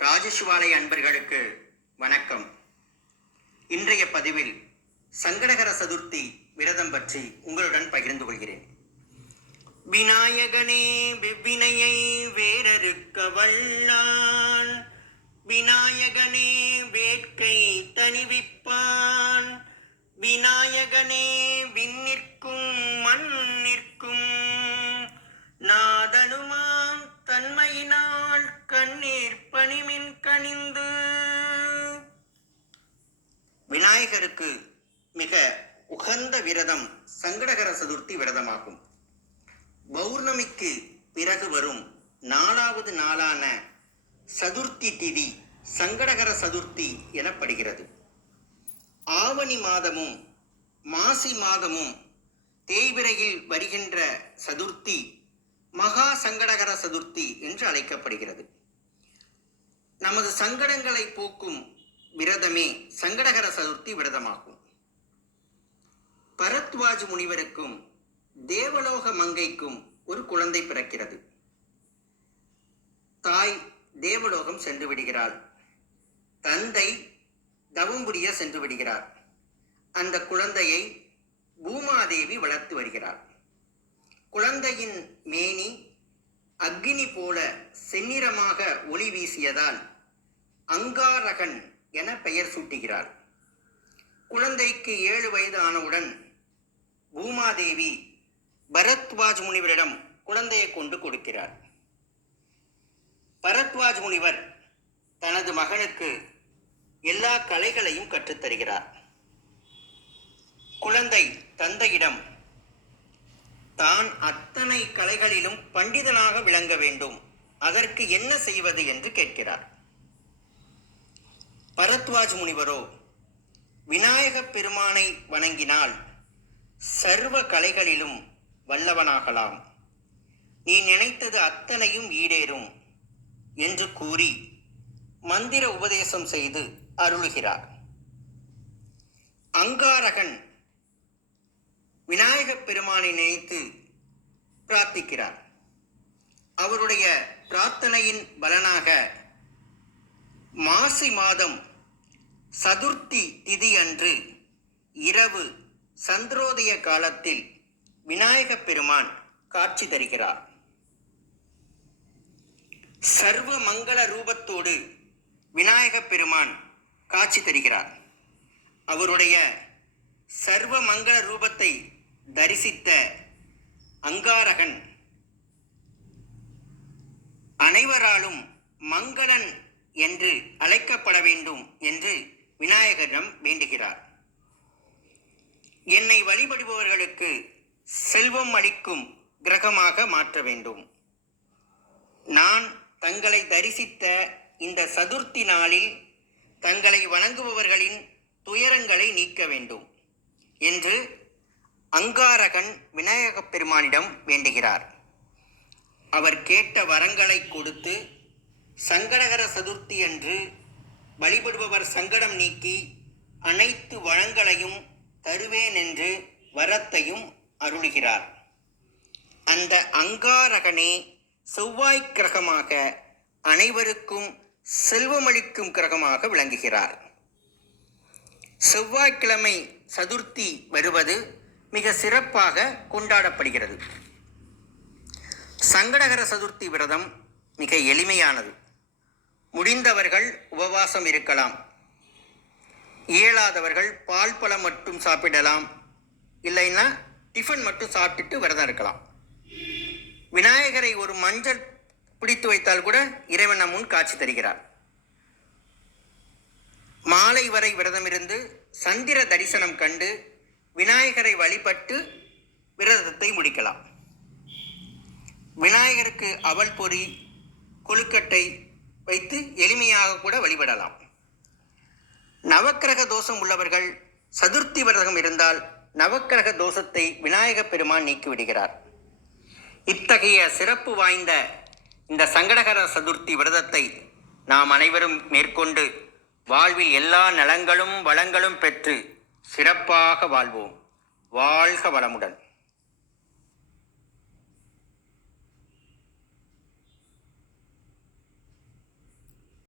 ராஜசிவாலய அன்பர்களுக்கு வணக்கம். இன்றைய பதிவில் சங்கடகர சதுர்த்தி விரதம் பற்றி உங்களுடன் பகிர்ந்து கொள்கிறேன். விநாயகனே விவ்வினையை வேறறுக்க வல்லான், விநாயகனே வேட்கை தணிவிப்பான், விநாயகனே விண்ணிற்கும் மண்ணிற்கும் நாதனுமாம் தன்மையினால் கண்ணீர் பணிமின் கனிந்து. விநாயகருக்கு மிக உகந்த விரதம் சங்கடகர சதுர்த்தி விரதமாகும். பௌர்ணமிக்கு பிறகு வரும் 4வது நாளான சதுர்த்தி திதி சங்கடகர சதுர்த்தி எனப்படுகிறது. ஆவணி மாதமும் மாசி மாதமும் தேய்பிரையில் வருகின்ற சதுர்த்தி மகா சங்கடகர சதுர்த்தி என்று அழைக்கப்படுகிறது. நமது சங்கடங்களை போக்கும் விரதமே சங்கடகர சதுர்த்தி விரதமாகும். பரத்வாஜ் முனிவருக்கும் தேவலோக மங்கைக்கும் ஒரு குழந்தை பிறக்கிறது. தாய் தேவலோகம் சென்று விடுகிறாள். தந்தை தவம் புரிய சென்று விடுகிறார். அந்த குழந்தையை பூமாதேவி வளர்த்து வருகிறார். குழந்தையின் மேனி அக்னி போல செந்நிறமாக ஒளி வீசியதால் அங்காரகன் என பெயர் சூட்டுகிறார். குழந்தைக்கு 7 வயது ஆனவுடன் பூமாதேவி பரத்வாஜ் முனிவரிடம் குழந்தையை கொண்டு கொடுக்கிறார். பரத்வாஜ் முனிவர் தனது மகனுக்கு எல்லா கலைகளையும் கற்றுத்தருகிறார். குழந்தை தந்தையிடம் தான் அத்தனை கலைகளிலும் பண்டிதனாக விளங்க வேண்டும், அதற்கு என்ன செய்வது என்று கேட்கிறார். பரத்வாஜ் முனிவரோ, விநாயகப் பெருமானை வணங்கினால் சர்வ கலைகளிலும் வல்லவனாகலாம், நீ நினைத்தது அத்தனையும் ஈடேறும் என்று கூறி மந்திர உபதேசம் செய்து அருளுகிறார். அங்காரகன் விநாயகப் பெருமானை நினைத்து பிரார்த்திக்கிறார். அவருடைய பிரார்த்தனையின் பலனாக மாசி மாதம் சதுர்த்தி திதி அன்று இரவு சந்திரோதய காலத்தில் விநாயகப் பெருமான் காட்சி தருகிறார். சர்வ மங்கள ரூபத்தோடு விநாயகப் பெருமான் காட்சி தருகிறார். அவருடைய சர்வ மங்கள ரூபத்தை தரிசித்த அங்காரகன் அனைவராலும் மங்களன் என்று அழைக்கப்பட வேண்டும் என்று விநாயகரிடம் வேண்டுகிறார். என்னை வழிபடுபவர்களுக்கு செல்வம் அளிக்கும் கிரகமாக மாற்ற வேண்டும், நான் தங்களை தரிசித்த இந்த சதுர்த்தி நாளில் தங்களை வணங்குபவர்களின் துயரங்களை நீக்க வேண்டும் என்று அங்காரகன் விநாயகப் பெருமானிடம் வேண்டுகிறார். அவர் கேட்ட வரங்களை கொடுத்து சங்கடகர சதுர்த்தி அன்று வழிபடுபவர் சங்கடம் நீக்கி அனைத்து வளங்களையும் தருவேன் என்று வரத்தையும் அருளுகிறார். அந்த அங்காரகனே செவ்வாய் கிரகமாக அனைவருக்கும் செல்வமளிக்கும் கிரகமாக விளங்குகிறார். செவ்வாய்க்கிழமை சதுர்த்தி வருவது மிக சிறப்பாக கொண்டாடப்படுகிறது. சங்கடகர சதுர்த்தி விரதம் மிக எளிமையானது. முடிந்தவர்கள் உபவாசம் இருக்கலாம், இயலாதவர்கள் பால் பழம் மட்டும் சாப்பிடலாம், இல்லைன்னா டிஃபன் மட்டும் சாப்பிட்டுட்டு விரதம் இருக்கலாம். விநாயகரை ஒரு மஞ்சள் பிடித்து வைத்தால் கூட இறைவன் நம் முன் காட்சி தருகிறார். மாலை வரை விரதம் இருந்து சந்திர தரிசனம் கண்டு விநாயகரை வழிபட்டு விரதத்தை முடிக்கலாம். விநாயகருக்கு அவல் பொரி கொழுக்கட்டை வைத்து எளிமையாக கூட வழிபடலாம். நவக்கிரக தோஷம் உள்ளவர்கள் சதுர்த்தி விரதம் இருந்தால் நவக்கிரக தோஷத்தை விநாயகப் பெருமான் நீக்கிவிடுகிறார். இத்தகைய சிறப்பு வாய்ந்த இந்த சங்கடகர சதுர்த்தி விரதத்தை நாம் அனைவரும் மேற்கொண்டு வாழ்வில் எல்லா நலங்களும் வளங்களும் பெற்று சிறப்பாக வாழ்வோம். வாழ்க வளமுடன்.